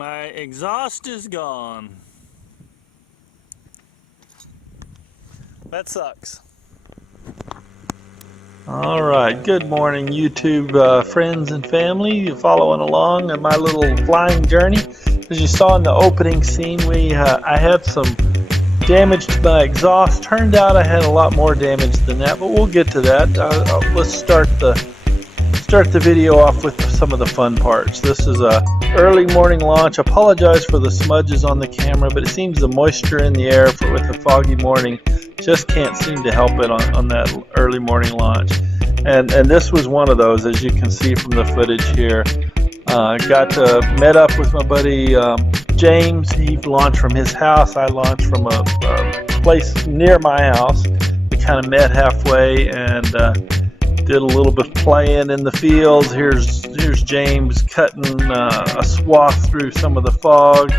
My exhaust is gone. That sucks. All right, good morning, YouTube friends and family. You following along in my little flying journey. As you saw in the opening scene, I had some damage to my exhaust. Turned out I had a lot more damage than that, but we'll get to that. Let's start the video off with some of the fun parts. This is a early morning launch. Apologize for the smudges on the camera, but it seems the moisture in the air with a foggy morning just can't seem to help it on that early morning launch. And this was one of those, as you can see from the footage here. Got met up with my buddy James. He launched from his house. I launched from a place near my house. We kind of met halfway and did a little bit of playing in the fields. Here's James cutting a swath through some of the fog.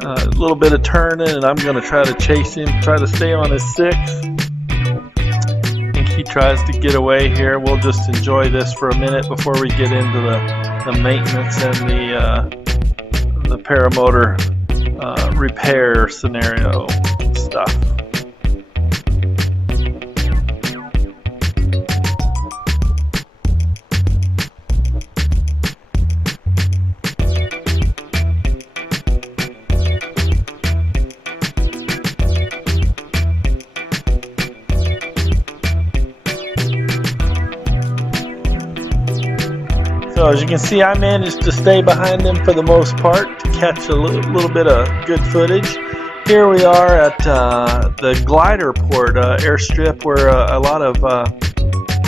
A little bit of turning, and I'm going to try to chase him, try to stay on his six. I think he tries to get away here. We'll just enjoy this for a minute before we get into the maintenance and the paramotor repair scenario stuff. So as you can see, I managed to stay behind them for the most part to catch a little bit of good footage. Here we are at the glider port airstrip where a lot of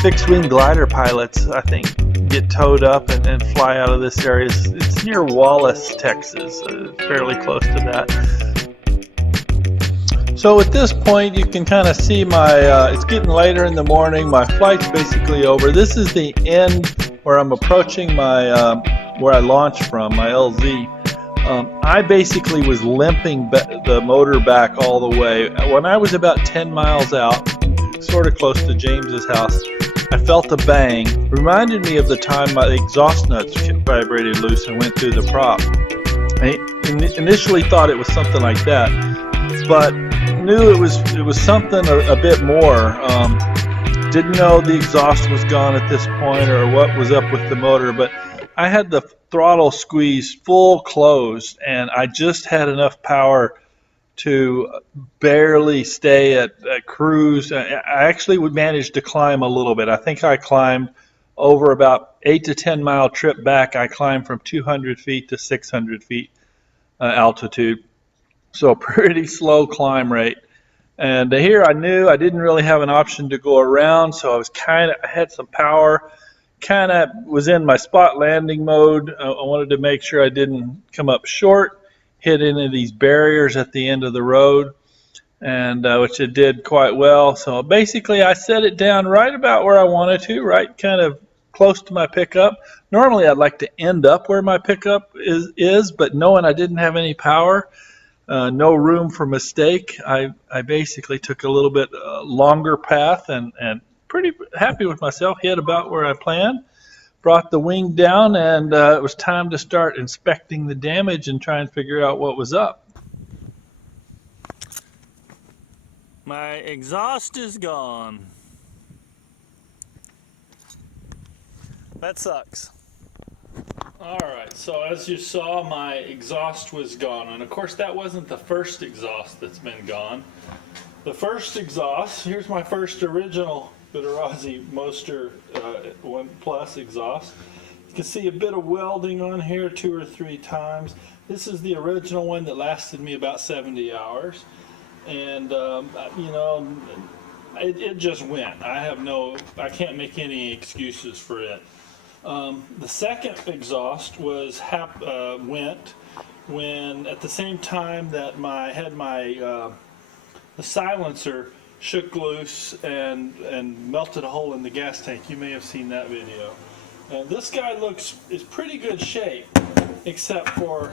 fixed-wing glider pilots, I think, get towed up and fly out of this area. It's near Wallace, Texas, fairly close to that. So at this point, you can kind of see it's getting later in the morning. My flight's basically over. This is the end where I'm approaching where I launched from, my LZ. I basically was limping the motor back all the way. When I was about 10 miles out, sort of close to James's house, I felt a bang. Reminded me of the time my exhaust nuts vibrated loose and went through the prop. I initially thought it was something like that, but knew it was something a bit more. Didn't know the exhaust was gone at this point or what was up with the motor, but I had the throttle squeezed full closed and I just had enough power to barely stay at cruise. I actually would manage to climb a little bit. I think I climbed over about 8 to 10 mile trip back. I climbed from 200 feet to 600 feet altitude. So pretty slow climb rate. And here I knew I didn't really have an option to go around, so I had some power, kind of was in my spot landing mode. I wanted to make sure I didn't come up short, hit any of these barriers at the end of the road, and which it did quite well. So basically I set it down right about where I wanted to, right kind of close to my pickup. Normally I'd like to end up where my pickup is, but knowing I didn't have any power, no room for mistake, I basically took a little bit longer path and pretty happy with myself. Hit about where I planned, brought the wing down, and it was time to start inspecting the damage and try and figure out what was up. My exhaust is gone. That sucks. Alright, so as you saw, my exhaust was gone, and of course that wasn't the first exhaust that's been gone. The first exhaust, here's my first original Bitarazi Moster 1 Plus exhaust. You can see a bit of welding on here 2 or 3 times. This is the original one that lasted me about 70 hours. And, you know, it just went. I can't make any excuses for it. The second exhaust went when at the same time that the silencer shook loose and melted a hole in the gas tank. You may have seen that video. And this guy is pretty good shape, except for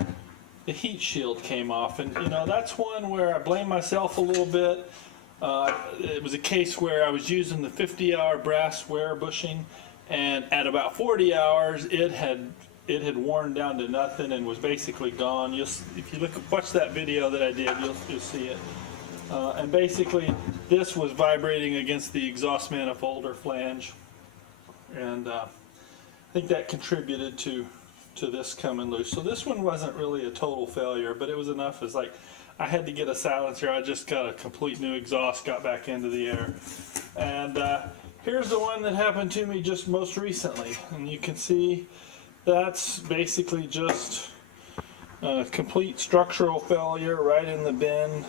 the heat shield came off, and you know that's one where I blame myself a little bit. It was a case where I was using the 50-hour brass wear bushing, and at about 40 hours it had it had worn down to nothing and was basically gone. If you watch that video that I did, you'll see it. And basically, this was vibrating against the exhaust manifold or flange, and I think that contributed to this coming loose. So this one wasn't really a total failure, but it was enough. It's like I had to get a silencer. I just got a complete new exhaust, got back into the air, and here's the one that happened to me just most recently, and you can see that's basically just a complete structural failure right in the bin.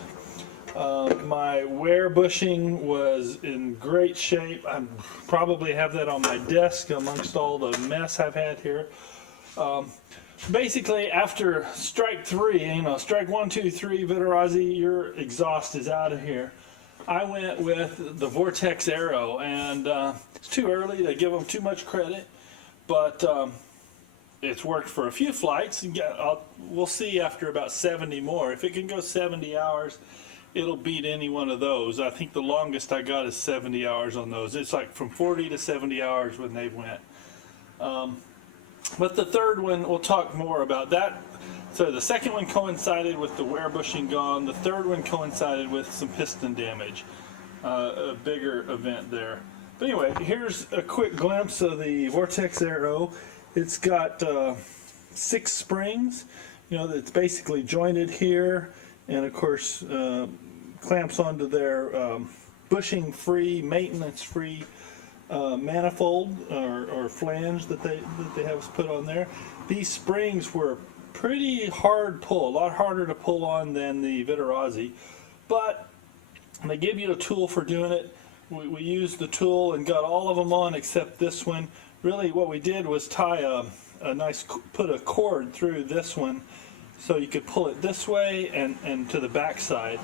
My wear bushing was in great shape. I probably have that on my desk amongst all the mess I've had here. Basically, after strike three, strike 1, 2, 3, Vitarazi, your exhaust is out of here. I went with the Vortex Aero, and it's too early to give them too much credit, but it's worked for a few flights. We'll see after about 70 more. If it can go 70 hours, it'll beat any one of those. I think the longest I got is 70 hours on those. It's like from 40 to 70 hours when they went. But the third one, we'll talk more about that. So the second one coincided with the wear bushing gone. The third one coincided with some piston damage. A bigger event there. But anyway, here's a quick glimpse of the Vortex Aero. It's got 6 springs. That's basically jointed here, and of course clamps onto their bushing-free, maintenance-free manifold or flange that they have put on there. These springs were pretty hard pull, a lot harder to pull on than the Vitarazi, but they give you a tool for doing it. We used the tool and got all of them on except this one. Really what we did was tie put a cord through this one so you could pull it this way and to the back side.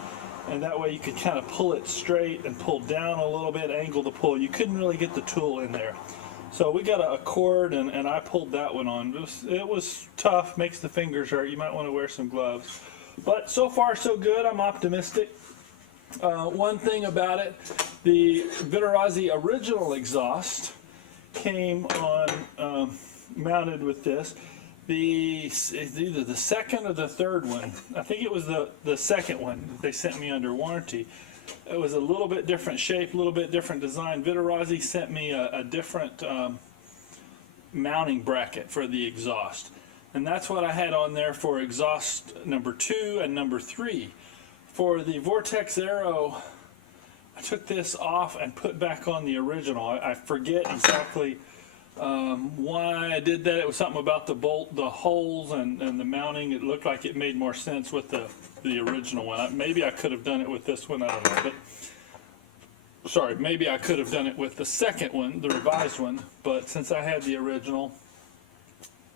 And that way you could kind of pull it straight and pull down a little bit, angle the pull. You couldn't really get the tool in there. So we got a cord, and I pulled that one on. It was tough, makes the fingers hurt. You might want to wear some gloves. But so far so good, I'm optimistic. One thing about it, the Vitarazi original exhaust came on mounted with this. It's either the second or the third one. I think it was the second one that they sent me under warranty. It was a little bit different shape, a little bit different design. Vitarazi sent me a different mounting bracket for the exhaust. And that's what I had on there for exhaust number 2 and number 3. For the Vortex Aero, I took this off and put back on the original. I forget exactly why I did that. It was something about the holes and the mounting. It looked like it made more sense with the original one. Maybe I could have done it with this one, I don't know. But sorry, maybe I could have done it with the second one, the revised one. But since I had the original,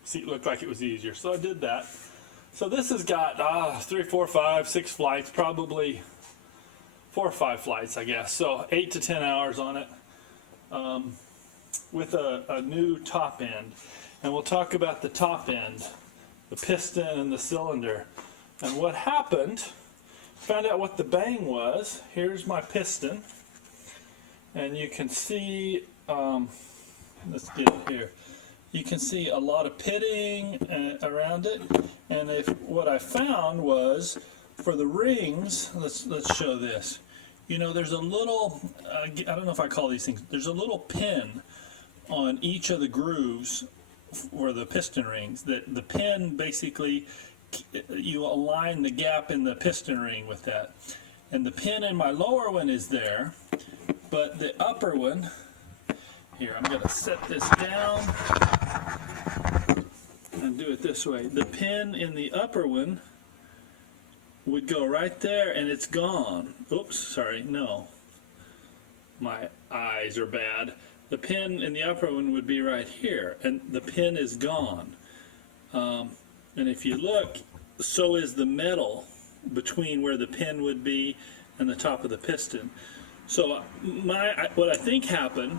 see, it looked like it was easier, so I did that. So this has got 3, 4, 5, 6 flights, probably 4 or 5 flights, I guess. So 8 to 10 hours on it. With a new top end, and we'll talk about the top end, the piston and the cylinder, and what happened. Found out what the bang was. Here's my piston, and you can see let's get it here. You can see a lot of pitting around it, and what I found was for the rings. Let's show this. There's a little I don't know if I call these things. There's a little pin on each of the grooves for the piston rings. The pin, basically, you align the gap in the piston ring with that. And the pin in my lower one is there, but the upper one, here, I'm going to set this down and do it this way. The pin in the upper one would go right there, and it's gone. Oops, sorry, no. My eyes are bad. The pin in the upper one would be right here, and the pin is gone. And if you look, so is the metal between where the pin would be and the top of the piston. So what I think happened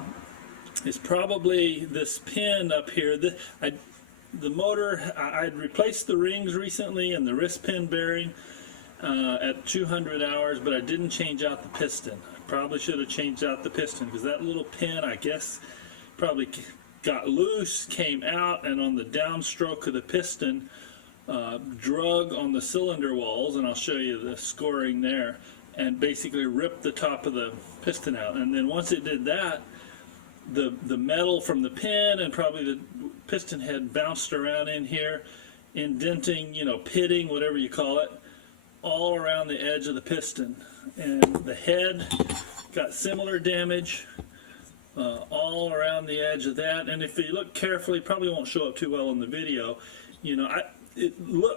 is probably this pin up here. The motor, I'd replaced the rings recently and the wrist pin bearing at 200 hours, but I didn't change out the piston. Probably should have changed out the piston because that little pin, I guess, probably got loose, came out, and on the downstroke of the piston, drug on the cylinder walls, and I'll show you the scoring there, and basically ripped the top of the piston out. And then once it did that, the metal from the pin and probably the piston head bounced around in here, indenting, pitting, whatever you call it, all around the edge of the piston. And the head got similar damage all around the edge of that. And if you look carefully, probably won't show up too well in the video,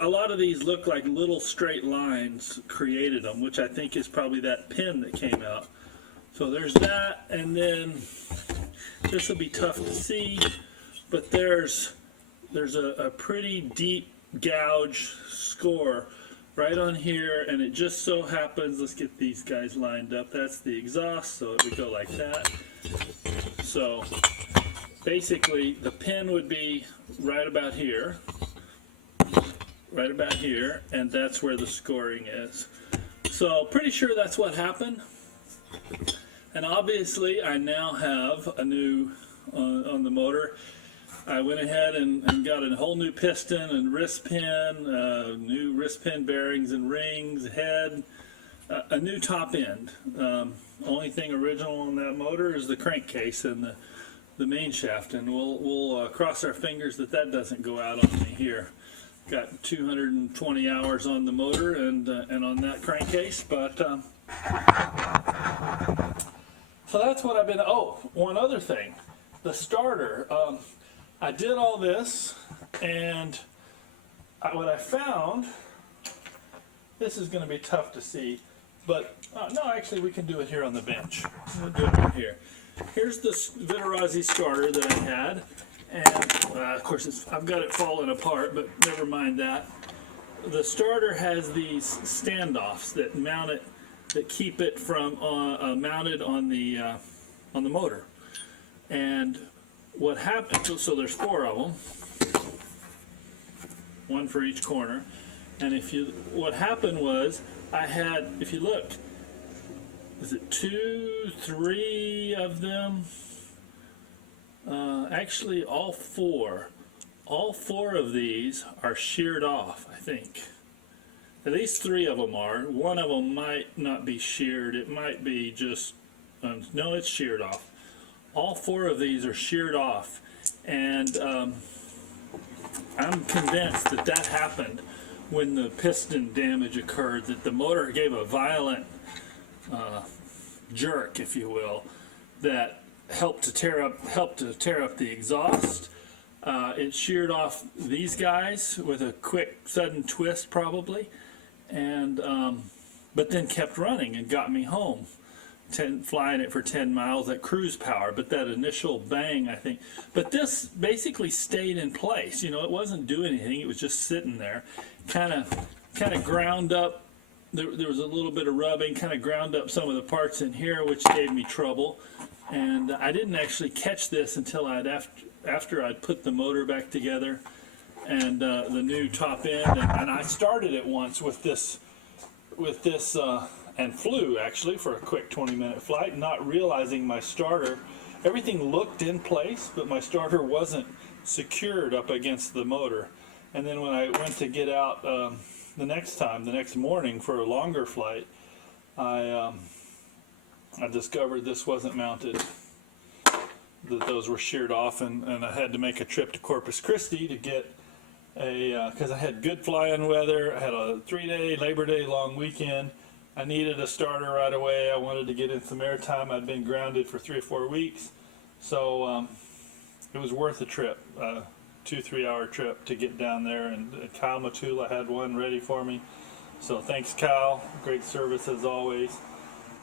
a lot of these look like little straight lines created them, which I think is probably that pin that came out. So there's that, and then this will be tough to see, but there's a pretty deep gouge score right on here, and it just so happens, let's get these guys lined up. That's the exhaust, so it would go like that. So basically the pin would be right about here, and that's where the scoring is. So pretty sure that's what happened. And obviously I now have a new, on the motor, I went ahead and got a whole new piston and wrist pin, new wrist pin bearings and rings, head, a new top end. Only thing original on that motor is the crankcase and the main shaft, and we'll cross our fingers that doesn't go out on me here. Got 220 hours on the motor and on that crankcase, but so that's what I've been. Oh, one other thing, the starter. I did all this, and what I found, this is going to be tough to see, but no, actually we can do it here on the bench. We'll do it right here. Here's the Viterazzi starter that I had, and of course I've got it falling apart, but never mind that. The starter has these standoffs that mount it, that keep it from mounted on the motor. And what happened, so there's 4 of them, one for each corner. And what happened was, I had, if you look, is it 2, 3 of them? Actually all 4. All 4 of these are sheared off, I think. At least 3 of them are. One of them might not be sheared. It might be just, no, it's sheared off. All 4 of these are sheared off. And I'm convinced that happened when the piston damage occurred, that the motor gave a violent jerk, if you will, that helped to tear up the exhaust. It sheared off these guys with a quick sudden twist probably, and but then kept running and got me home, flying it for 10 miles at cruise power. But that initial bang, I think, but this basically stayed in place. It wasn't doing anything. It was just sitting there, kind of ground up. There was a little bit of rubbing, kind of ground up some of the parts in here, which gave me trouble. And I didn't actually catch this until after I'd put the motor back together and the new top end, and I started it once with this and flew actually for a quick 20-minute flight, not realizing my starter, everything looked in place, but my starter wasn't secured up against the motor. And then when I went to get out the next morning for a longer flight, I discovered this wasn't mounted, that those were sheared off, and I had to make a trip to Corpus Christi to get because I had good flying weather. I had a 3-day Labor Day long weekend. I needed a starter right away. I wanted to get in some airtime. I'd been grounded for 3 or 4 weeks, so it was worth the trip, 2-3 hour trip to get down there. And Kyle Matula had one ready for me, so thanks Kyle, great service as always.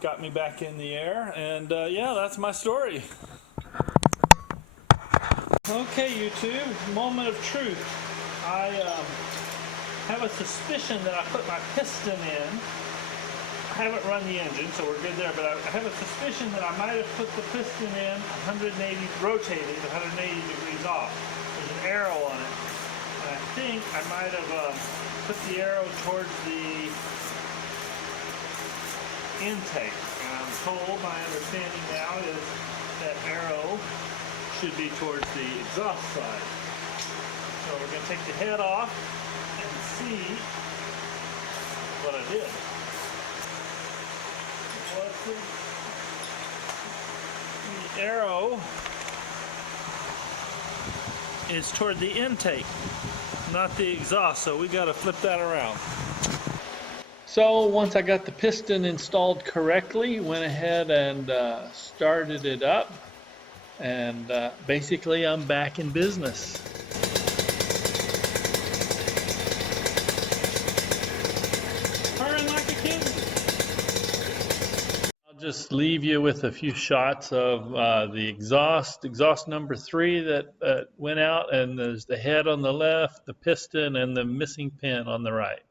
Got me back in the air, and yeah, that's my story. Okay, YouTube, moment of truth. I have a suspicion that I put my piston in. I haven't run the engine, so we're good there, but I have a suspicion that I might have put the piston in rotated 180 degrees off. There's an arrow on it. And I think I might have put the arrow towards the intake. And I'm told, my understanding now is that arrow should be towards the exhaust side. So we're going to take the head off and see what I did. The arrow is toward the intake, not the exhaust, so we got to flip that around. So once I got the piston installed correctly, went ahead and started it up, and basically I'm back in business. Purring like a kid. I'll just leave you with a few shots of the exhaust number 3 that went out, and there's the head on the left, the piston, and the missing pin on the right.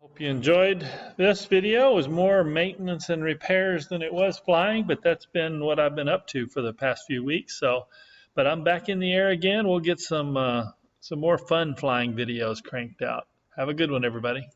Hope you enjoyed this video. It was more maintenance and repairs than it was flying, but that's been what I've been up to for the past few weeks. But I'm back in the air again. We'll get some more fun flying videos cranked out. Have a good one, everybody.